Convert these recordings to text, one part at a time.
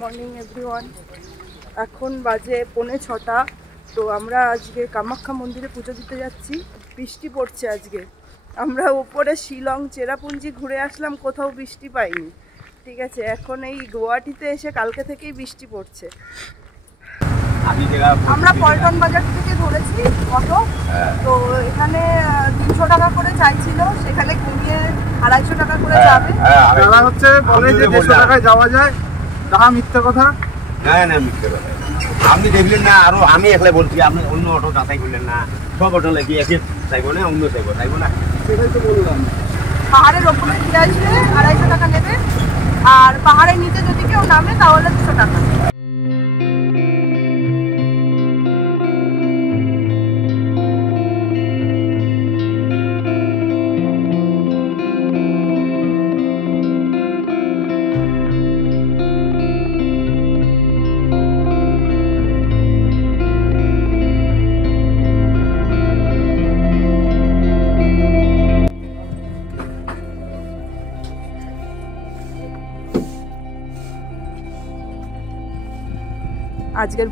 Morning everyone. এখন বাজে 5:45। তো আমরা আজকে কামাখ্যা মন্দিরে পুজো দিতে যাচ্ছি। বৃষ্টি পড়ছে আজকে। আমরা উপরে শিলং চেরাপুঞ্জি ঘুরে আসলাম, কোথাও বৃষ্টি পাইনি। ঠিক আছে, এখন এই গুয়াহাটিতে এসে কালকে থেকেই বৃষ্টি পড়ছে। আমরা পল্টন বাজার থেকে ধরেছি অটো। তো এখানে 300 টাকা করে চাইছিল, সেখানে কমিয়ে 250 টাকা করে যাবে। তারা হচ্ছে বলে যে 150 টাকায় যাওয়া যায়। তাহা মিথ্যা কথা? না না, মিথ্যা কথা। আপনি দেখলেন না, আরো আমি একলাই বলছি, আপনি অন্য অটো যাচাই করলেন না। সব অটো লাগি একে চাইবো না, অন্য চাইবো না। সেটাই তো বললাম। পাহাড়ের ওপরে ফিরে আসলে 250 টাকা নেবে, আর পাহাড়ের নিচে যদি কেউ নামে তাহলে 200 টাকা। আজকের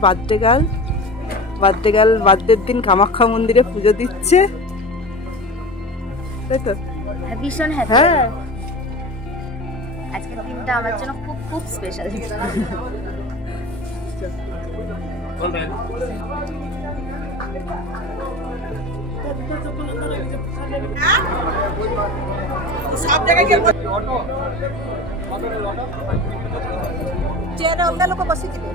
বার্থডের দিন কামাখ্যা মন্দিরে পুজো দিচ্ছে, তাই তো? ভীষণ হ্যাপি। হ্যাঁ, আজকের দিনটা আমার জন্য খুব খুব স্পেশাল। সব জায়গায় গিয়ে চেয়ারে অন্য লোক বসে দিবে।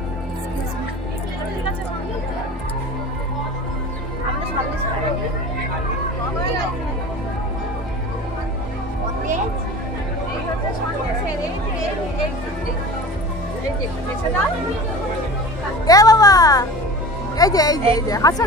এ বাবা, এই যে হাসা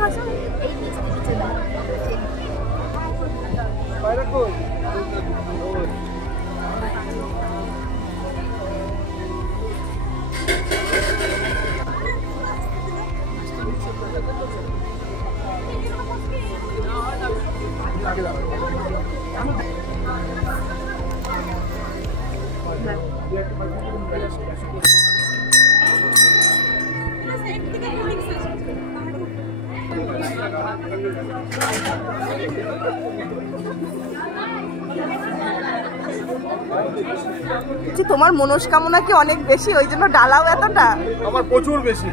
তোমার মনস্কামনা কি অনেক বেশি, ওই জন্য ডালাও এতটা? আমার প্রচুর বেশি,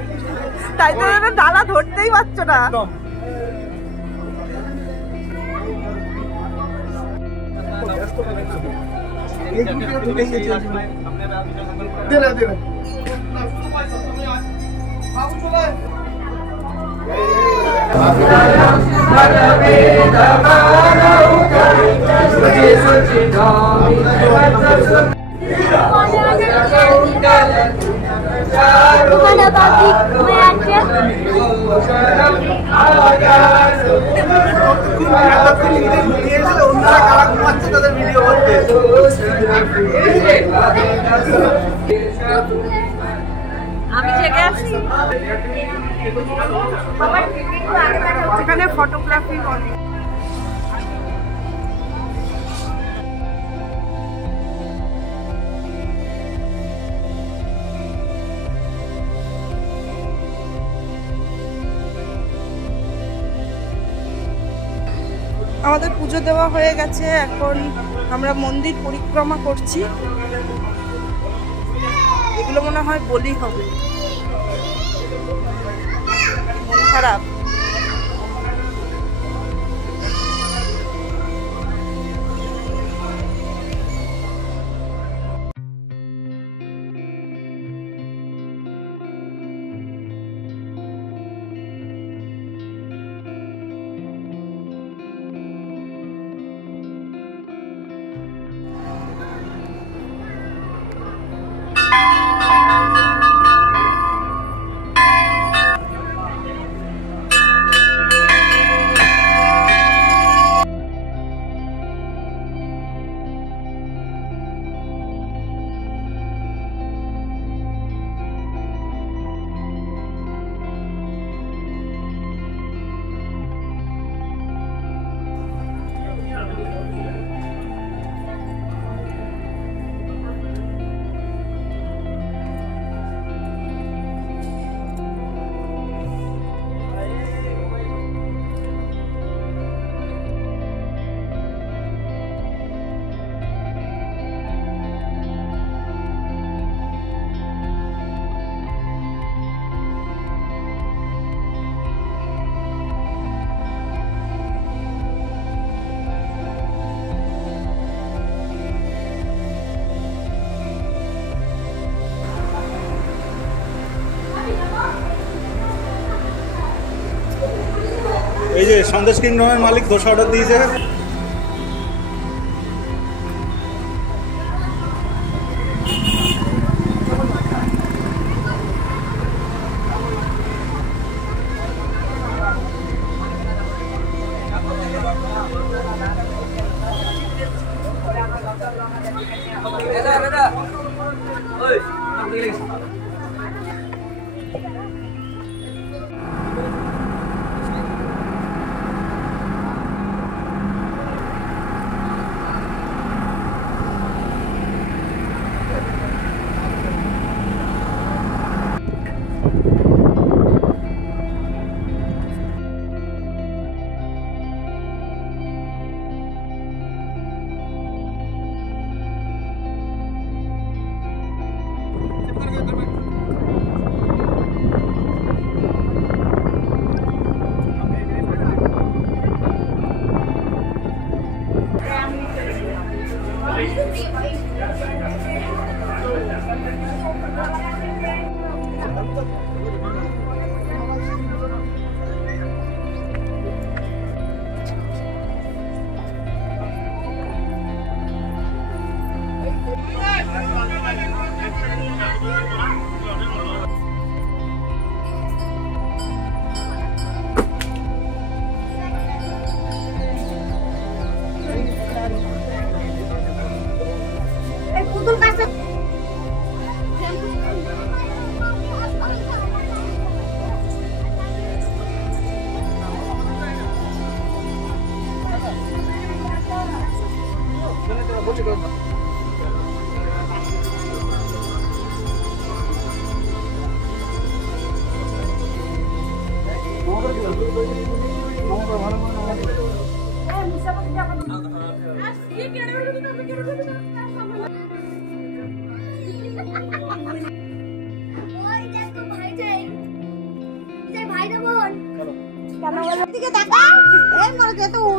তাই তো ডালা ধরতেই পারছো না। আমি জেগে আছি এখানে ফটোগ্রাফি করে। আমাদের পুজো দেওয়া হয়ে গেছে, এখন আমরা মন্দির পরিক্রমা করছি। এগুলো মনে হয় বলি হবে। মন খারাপ। সন্দেশ কিংডমের মালিক দোসা অর্ডার দিয়েছে।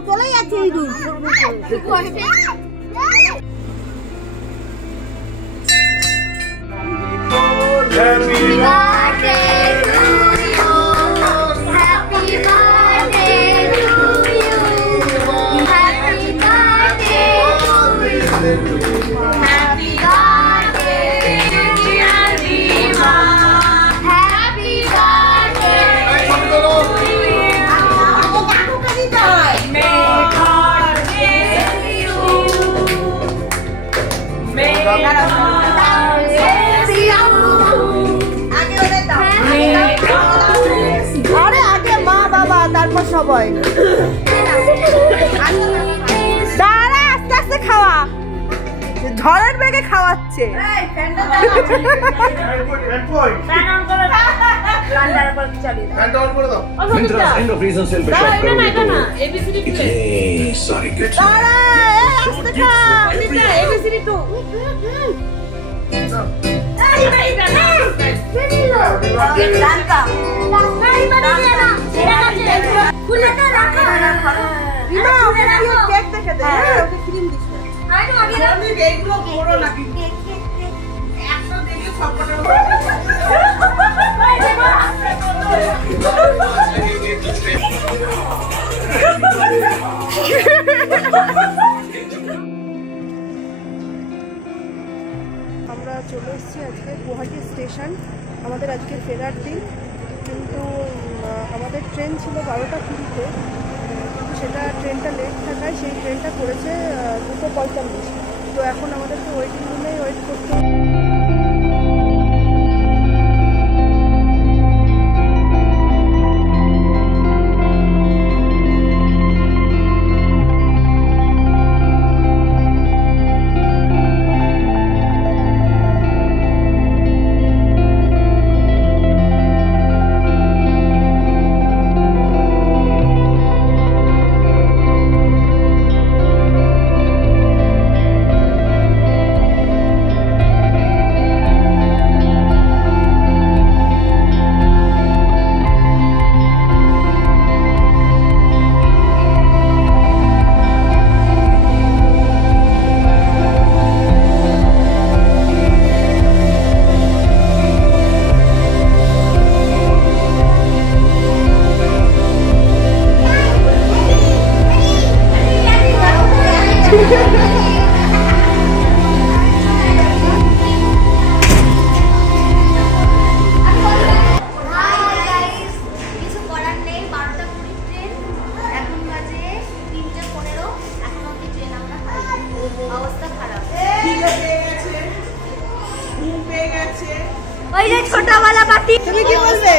চলে যাচ্ছে এই দূর সবাই দাঁড়া আস্তে আস্তে খাওয়া ঝড়ের বেগে খাওয়াচ্ছে কেক দেখে দে ক্রিম দিস আমরা চলে এসেছি আজকে গুয়াহাটি স্টেশন। আমাদের আজকে ফেরার দিন, কিন্তু আমাদের ট্রেন ছিল 12টা 20-তে, কিন্তু সেটা ট্রেনটা লেট থাকায় সেই ট্রেনটা করেছে 2:45। তো এখন আমাদেরকে ওয়েটিং রুমে ওয়েট করতে পাতাওয়ালা বাটি। তুমি কি বলবে?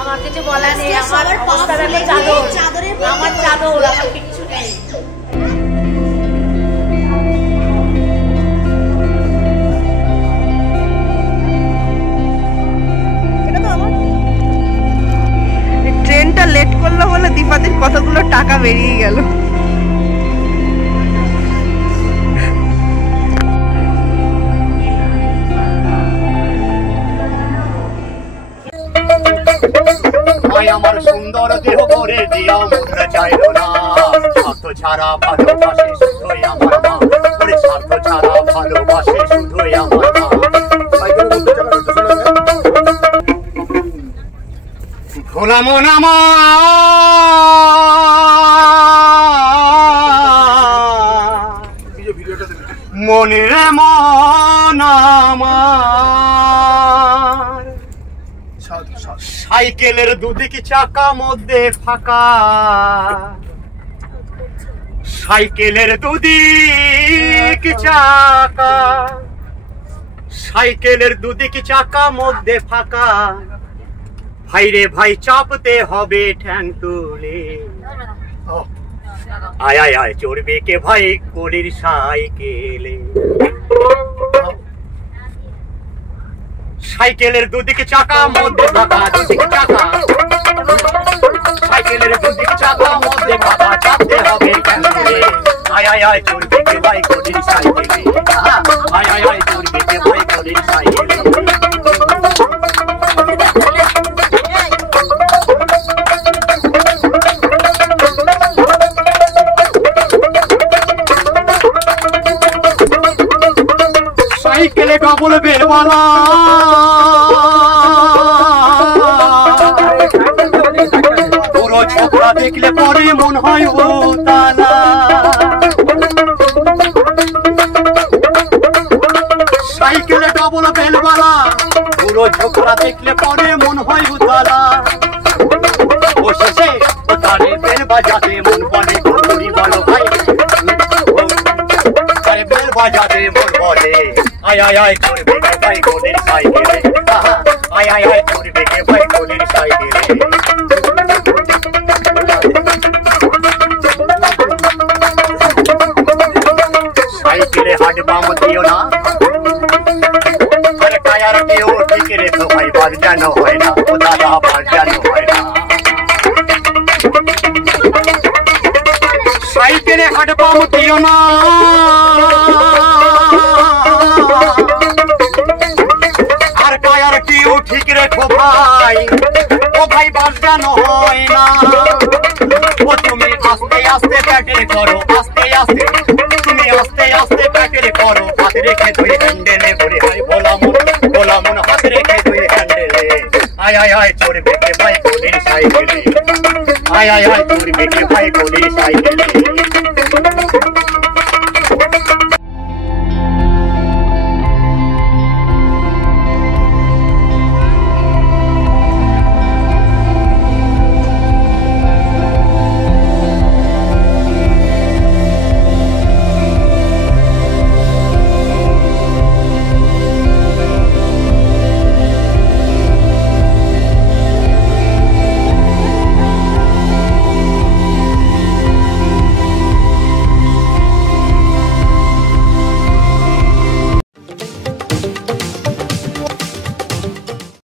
আমার কিছু বলা নেই, আমার অবস্থা দেখো, চাদর, আমার চাদর, আমার কিচ্ছু নেই। এটা তো আমার। ট্রেনটা লেট করলো বলে দীপাদির কতগুলো টাকা বেরিয়ে গেল। আমার সুন্দর দেহ করে দিও মুদ্রা চাইল না, স্বার্থ ছাড়া ভালোবাসে শুধুই আমার মা, স্বার্থ ছাড়া ভালোবাসে শুধুই আমার মা। ভোলা মন মনের মন আমার, সাইকেলের দুদিকে চাকা মধ্যে ফাঁকা, সাইকেলের দুদিকে চাকা, সাইকেলের দুদিকে চাকা মধ্যে ফাঁকা, ভাই রে ভাই চাপতে হবে ঠ্যাং তুলে, আয় আয় আয় চড়বে কে ভাই কলির সাইকেলে। সাইকেলের দুদিকে চাকা মধ্যে ফাঁকা, দুদিকে চাকা, সাইকেলের দুদিকে চাকা মধ্যে ফাঁকা, চাপতে হবে ঠ্যাং তুলে, আয় আয় আয় চড়বে কে ভাই কলির সাইকেলে, আয় আয় আয় চড়বে কে ভাই কলির সাইকেলে। সাইকেলে ডবল বেলবালা, পুরো ছোকরা দেখলে পরে মন হয় উতালা, সাইকেলে ডবল বেলবালা, পুরো ছোকরা দেখলে পরে মন হয় উতালা, বসেছে ওখানে বেল বাজাতে মন বলে ঘুরি বলো ভাই, বেল বাজাতে মন বলে, আয় আয় আয় চড়বে কে ভাই কোলের সাইকেলে, আয় আয় আয় চড়বে কে ভাই কোলের সাইকেলে। সাইকেলে হাট বাম দিও না, আরে টায়ার কেউ ঠিক রেখো ভাই, বাজানো হয় না ও দাদা, বাজানো হয় না। সাইকেলে হাট বাম দিও না, আর টায়ার কেউ ঠিক রেখো ভাই, ও ভাই বাজানো হয় না। ও তুমি আস্তে আস্তে ব্যাটের করো, আস্তে আস্তে তুমি আস্তে আস্তে ব্যাটের করো, হাত রেখে তুই হ্যান্ডেলে ভরে, হাই ভোলা মন হাত রেখে তুই হ্যান্ডেলে, আয় আয় আয় চড়বে কে ভাই কোলের সাইকেলে, আয় আয় আয় চড়বে কে ভাই কোলের সাইকেলে।